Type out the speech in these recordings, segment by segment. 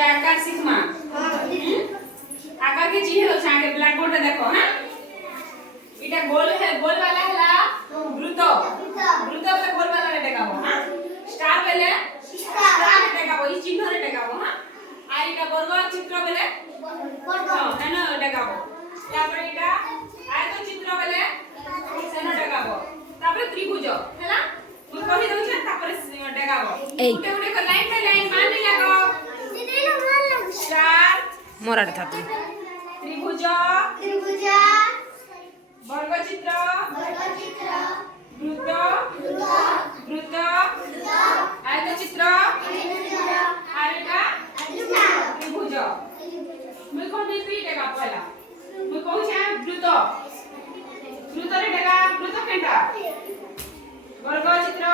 आकार सीखमा आकार के चिन्ह लो छाके ब्लैक बोर्ड रे देखो हां इटा गोल है गोल वाला हला वृत्त वृत्त वाला गोल वाला रे देखाबो हां स्टार बेले स्टार रे देखाबो ई चिन्ह रे देखाबो हां आ इटा वर्ग चित्र बेले हां एनो देखाबो तापर इटा आयत चित्र बेले सेनो देखाबो तापर त्रिभुज हैला मु कहि दउ छै तापर देखाबो गुटे गुटे को लाइन बाय लाइन मान नहीं लगाओ स्टार मोराड था तू त्रिभुज त्रिभुज वर्ग चित्र वृत्त वृत्त आयत चित्र आरेखा त्रिभुज मैं कोन नहीं पी देगा पहला मैं कहू छै वृत्त वृत्त रे देगा वृत्त केटा वर्ग चित्र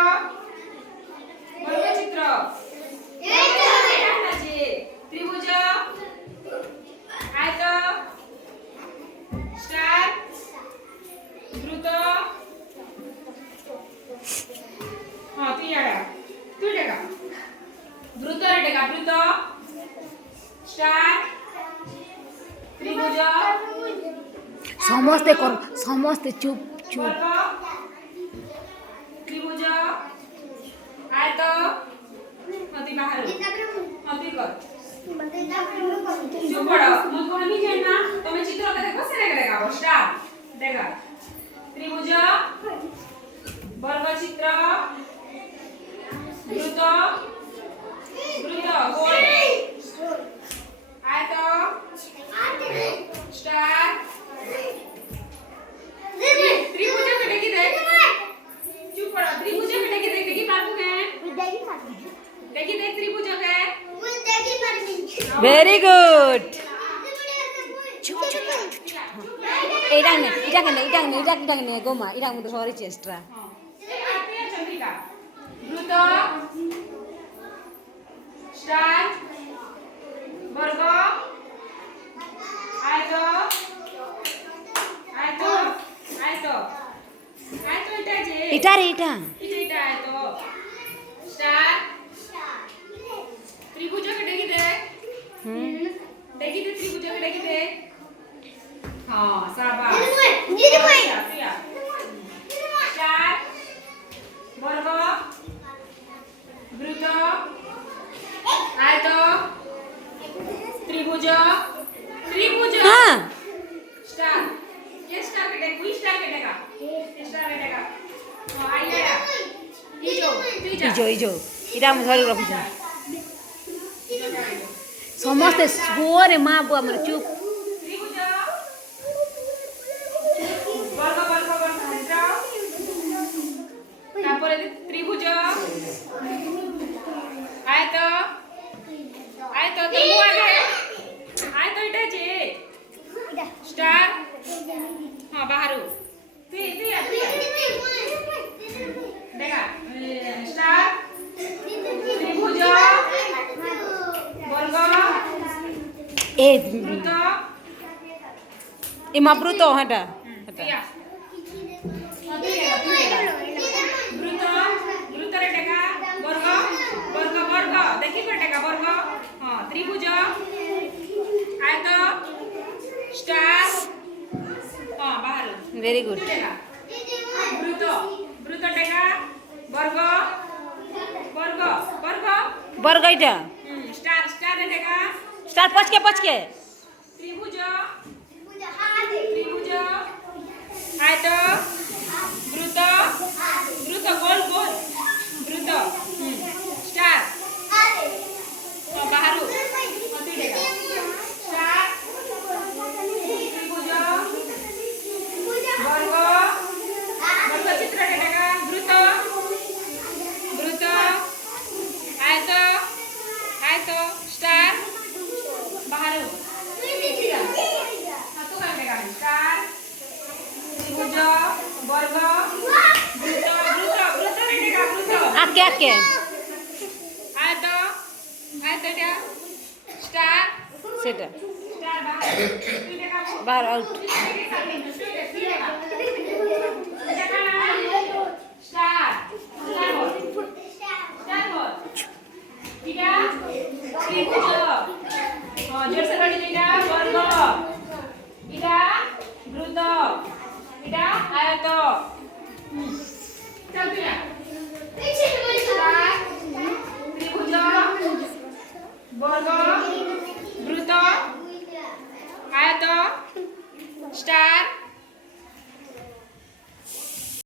त्रिभुज आयत स्टार वृत्त हां तू देगा वृत्त रे देगा वृत्त स्टार त्रिभुज समस्ते कर समस्ते चुप चुप त्रिभुज आयत हाथी बाहर हाथी कर चुप पड़ो मु कहनी जे ना तुम चित्र के देखो से देखाबो स्टार देखा त्रिभुज वर्ग चित्र वृत्त वृत्त गोल आयत स्टार त्रिभुज के देखी देख चुप पड़ो त्रिभुज के देखी पाबू के देखी देख त्रिभुज के वेरी गुड इटांगने गोमा इटांग तो सॉरी चेस्ट्रा चंद्रिका वृत्त स्टार वर्ग आयत आयत आयत आयत इटा जे इटा रे इटा इटा आयत स्टार त्रिभुज के देखी दे देखी दे त्रिभुज के देखी दे हां शाबाश स्टार वर्ग वृत्त आयत त्रिभुज त्रिभुज हां स्टार ये स्टार के देख कोई स्टार के देखा हां आइया इजो इटा हम धरि रखु छ समस्ते गोरे मां बुआ हमर चुप त्रिभुज वर्ग वर्ग वर्ग हंसा तापर त्रिभुज आयत आयत तो मु आगे आयत इटा जे स्टार हां बाहर तू देखा स्टार त्रिभुज वर्ग ए वृत्त ए माब्रुतो हटा या वृत्त वृत्त रे टेका वर्ग वर्ग वर्ग देखि को टेका वर्ग हां त्रिभुज आयत स्टार हां बाहर वेरी गुड वृत्त वृत्त टेका वर्ग वर्ग वर्ग वर्ग इटा स्टार स्टार रे टेका स्टार पछ के त्रिभुज त्रिभुज आयत वृत्त वृत्त गोल गोल वृत्त स्टार हां बाहर हाथी देगा स्टार त्रिभुज वर्ग वर्ग चित्र देगा वृत्त वृत्त आयत आयत स्टार बाहर हाथों का देगा स्टार त्रिभुज वर्ग वृत्त वृत्त वृत्त देगा वृत्त आके आयत आयत এটা स्टार সেটা स्टार बाहर তুই দেখাবো बाहर आउट स्टार स्टार बोल स्टार बोल এটা त्रिभुज जोर से कही इटा वर्ग इटा वृत्त इटा आयत चल पिला त्रिभुज वर्ग वृत्त आयत स्टार